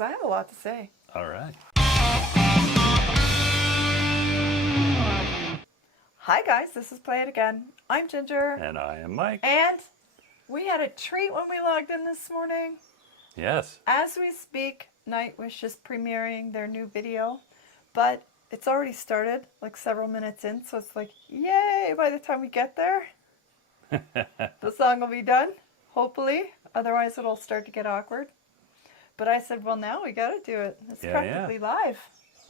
I have a lot to say. All right. Hi guys, this is Play It Again. I'm Ginger. And I am Mike. And we had a treat when we logged in this morning. Yes. As we speak, Nightwish is premiering their new video, but it's already started like several minutes in, so it's like, yay, by the time we get there, the song will be done, hopefully. Otherwise it'll start to get awkward. But I said, well, now we got to do it. It's practically live.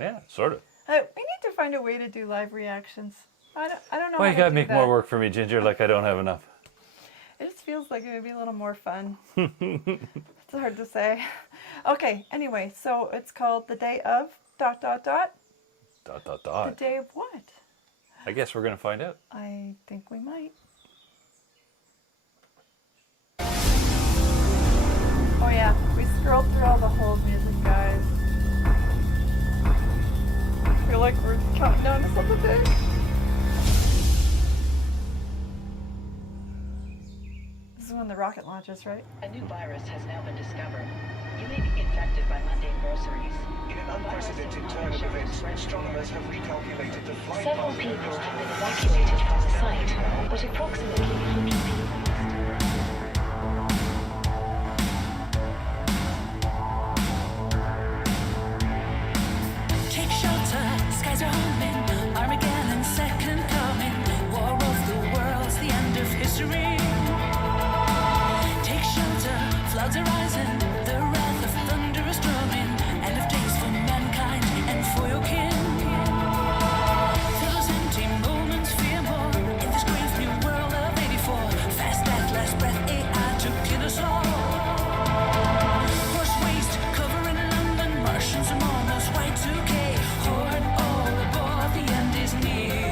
Yeah, sort of. We need to find a way to do live reactions. I don't know. Well, how you got to do make that. more work for me, Ginger, like I don't have enough. It just feels like it would be a little more fun. It's hard to say. Okay, anyway, so it's called The Day of ... The day of what? I guess we're going to find out. I think we might. Oh yeah, we scrolled through all the hold music, guys. I feel like we're counting down to something. This is when the rocket launches, right? A new virus has now been discovered. You may be infected by mundane groceries. In an unprecedented turn of events, astronomers have recalculated the flight Several path of people the have been evacuated from the site, but approximately 100 people Take shelter, skies are humming, Armageddon second coming, War of the Worlds, the end of history. Take shelter, floods are rising, the wrath of thunder is drumming, end of days for mankind and for your kin. Fill those empty moments, fear more, in this grave new world of 84, fast that last breath, AI to kill us all. Horse waste, covering London, Martians among us, Y2K, horde all aboard, the end is near.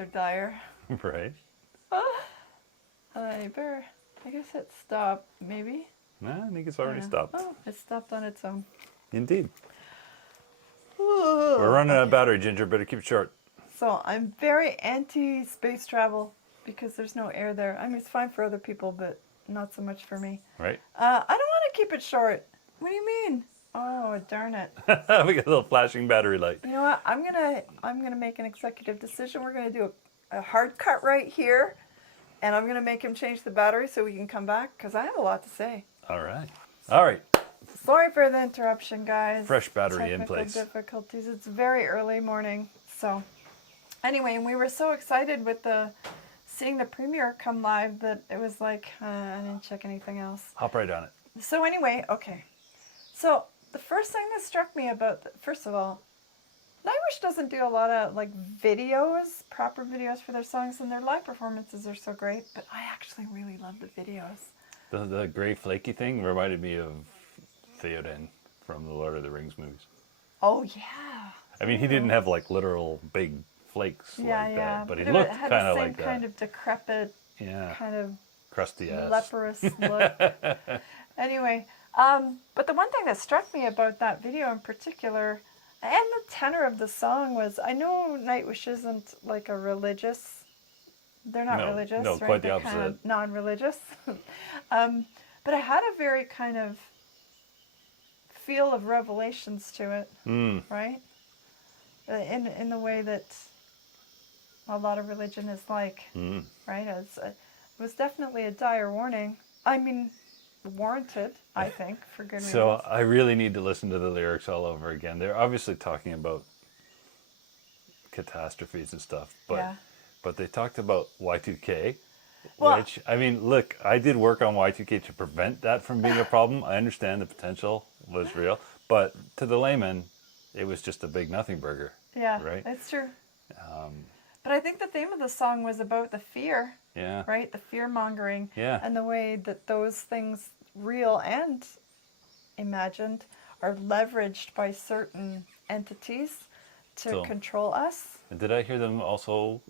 rather dire. Right. I guess hit stop, maybe. No, I think it's already Yeah. stopped. Oh, it stopped on its own. Indeed. We're running out of battery, Ginger. Better keep it short. So I'm very anti-space travel because there's no air there. I mean, it's fine for other people, but not so much for me. Right. I don't want to keep it short. What do you mean? Oh, darn it. We got a little flashing battery light. You know what? I'm gonna make an executive decision. We're gonna do a hard cut right here, and I'm gonna make him change the battery so we can come back because I have a lot to say. All right. All right. Sorry for the interruption, guys. Fresh battery in Technical place. difficulties. It's very early morning, so anyway, and we were so excited with seeing the premiere come live that it was like I didn't check anything else. Hop right on it. So anyway, okay. So the first thing that struck me about, first of all, Nightwish doesn't do a lot of like videos, proper videos for their songs, and their live performances are so great. But I actually really love the videos. The gray flaky thing reminded me of Theoden from the Lord of the Rings movies. Oh yeah. I mean, he didn't have like literal big flakes like that, but he it looked had kind the of same like kind that. of decrepit, Yeah, kind of crusty ass. leprous look. Anyway, but the one thing that struck me about that video in particular, and the tenor of the song was, I know Nightwish isn't like a religious, they're not No, religious, no, right? quite the They're kind of opposite. non-religious. But it had a very kind of feel of revelations to it, right? In the way that a lot of religion is like, right? It was definitely a dire warning. I mean, warranted, I think, for good reasons. So I really need to listen to the lyrics all over again. They're obviously talking about catastrophes and stuff, but Yeah. but they talked about Y2K, Well- which, I mean, look, I did work on Y2K to prevent that from being a problem. I understand the potential was real, but to the layman, it was just a big nothing burger. Yeah, Right? it's true. But I think the theme of the song was about the fear, Yeah. right? The fear mongering. Yeah. And the way that those things, real and imagined, are leveraged by certain entities to So- control us. And did I hear them also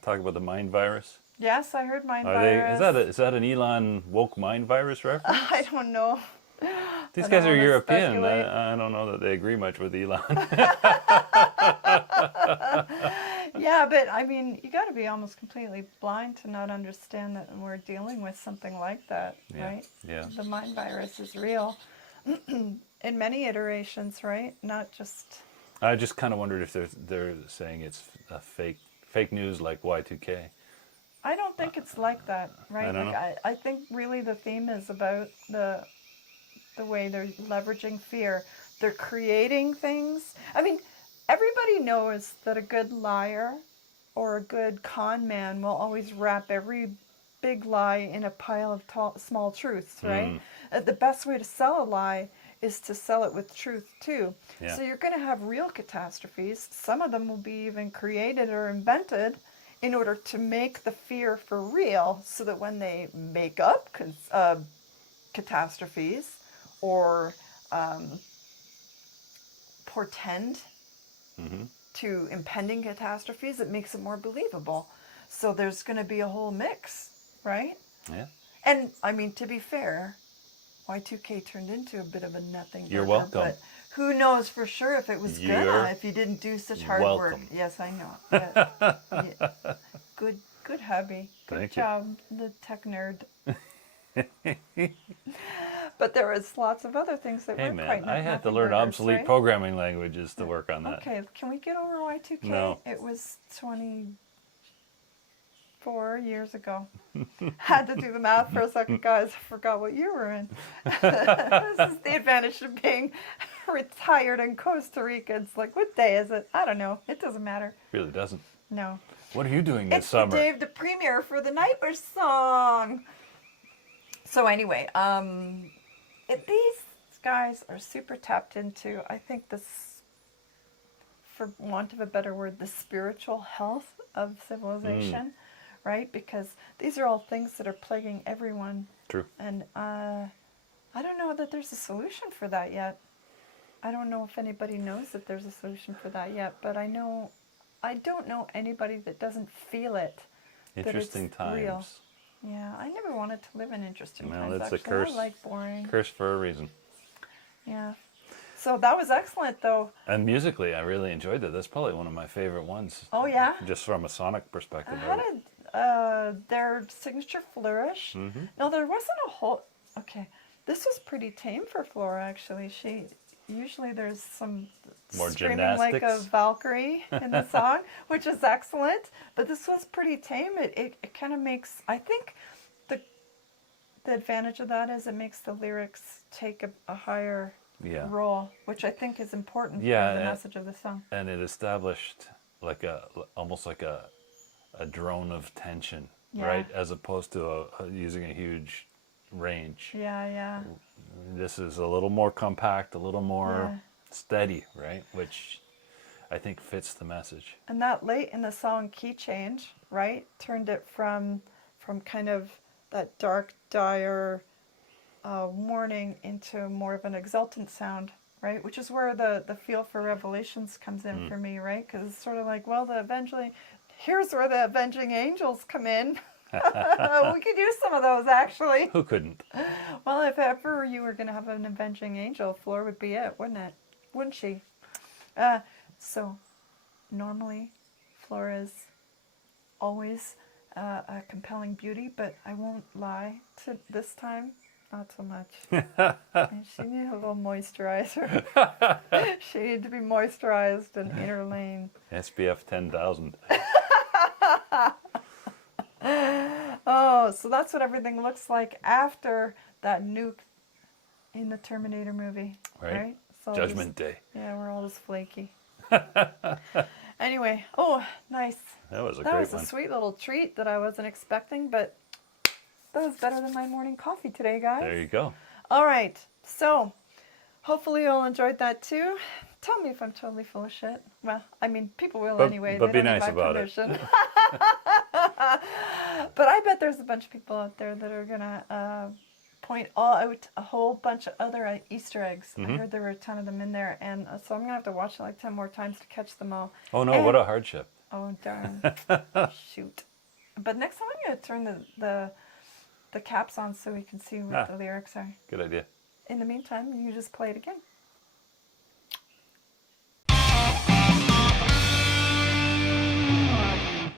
talk about the mind virus? Yes, I heard mind Are they? virus. Is that an Elon woke mind virus reference? I don't know. These I guys don't are wanna European. speculate. I don't know that they agree much with Elon. Yeah, but I mean, you got to be almost completely blind to not understand that we're dealing with something like that, Yeah, right? yeah. The mind virus is real in many iterations, right? Not just. I just kind of wondered if they're saying it's a fake news like Y2K. I don't think it's like that, right? I don't know. I think really the theme is about the way they're leveraging fear. They're creating things. I mean, everybody knows that a good liar or a good con man will always wrap every big lie in a pile of small truths, right? The best way to sell a lie is to sell it with truth too. Yeah. So you're going to have real catastrophes. Some of them will be even created or invented in order to make the fear for real, so that when they make up catastrophes or portend to impending catastrophes, it makes it more believable. So there's going to be a whole mix, right? Yeah. And I mean, to be fair, Y2K turned into a bit of a nothing You're burger, welcome. but who knows for sure if it was You're gonna, if you didn't do such hard work. welcome. Yes, I know. Yeah. Yeah. Good hubby. Good Thank you. job, the tech nerd. But there was lots of other things that Hey weren't man, quite I had to nothing learn burgers, obsolete right? programming languages to work on that. Okay, can we get over Y2K? No. It was 24 years ago. Had to do the math for a second, guys. I forgot what year we're in. This is the advantage of being retired in Costa Rica. It's like, what day is it? I don't know. It doesn't matter. Really doesn't. No. What are you doing this It's summer? the day of the premiere for the Nightwish song. So anyway, these guys are super tapped into, I think, this, for want of a better word, the spiritual health of civilization, right? Because these are all things that are plaguing everyone. True. And I don't know that there's a solution for that yet. I don't know if anybody knows that there's a solution for that yet, but I know I don't know anybody that doesn't feel it. that Interesting it's times. real. Yeah, I never wanted to live in interesting Well, times. it's a Actually, curse. I like boring. Curse for a reason. Yeah. So that was excellent, though. And musically, I really enjoyed it. That's probably one of my favorite ones. Oh yeah. Just from a sonic perspective. How did their signature flourish? Mm-hmm. No, there wasn't a whole. Okay, this was pretty tame for Flora. Actually, she usually there's some More screaming like a gymnastics. Valkyrie in the song, which is excellent. But this was pretty tame. It kind of makes, I think, the advantage of that is it makes the lyrics take a higher Yeah. role, which I think is important Yeah, for the and- message of the song. And it established like almost like a drone of tension, Yeah. right? As opposed to using a huge range. Yeah, yeah. This is a little more compact, a little more Yeah. steady, right? Which I think fits the message. And that late in the song key change, right, turned it from kind of that dark, dire warning into more of an exultant sound, right? Which is where the feel for Revelations comes in for me, right? Because it's sort of like, well, here's where the avenging angels come in. We could use some of those, actually. Who couldn't? Well, if ever you were going to have an avenging angel, Flora would be it, wouldn't it? Wouldn't she? So, normally, Flora is always a compelling beauty, but I won't lie to this time, not so much. And she needed a little moisturizer. She needed to be moisturized and in her lane. SPF 10,000. Oh, so that's what everything looks like after that nuke in the Terminator movie, Right. So Judgment Day. Yeah, we're all just flaky. Anyway, oh, nice. That was a That great was one. a sweet little treat that I wasn't expecting, but that was better than my morning coffee today, guys. There you go. All right, so hopefully you all enjoyed that too. Tell me if I'm totally full of shit. Well, I mean, people will anyway. But They be don't need nice my about it. permission. But I bet there's a bunch of people out there that are gonna point out a whole bunch of other Easter eggs. Mm-hmm. I heard there were a ton of them in there, and so I'm gonna have to watch it like 10 more times to catch them all. Oh no, And- what a hardship. Oh darn! Shoot! But next time I'm gonna turn the caps on so we can see what Ah. the lyrics are. Good idea. In the meantime, you just play it again.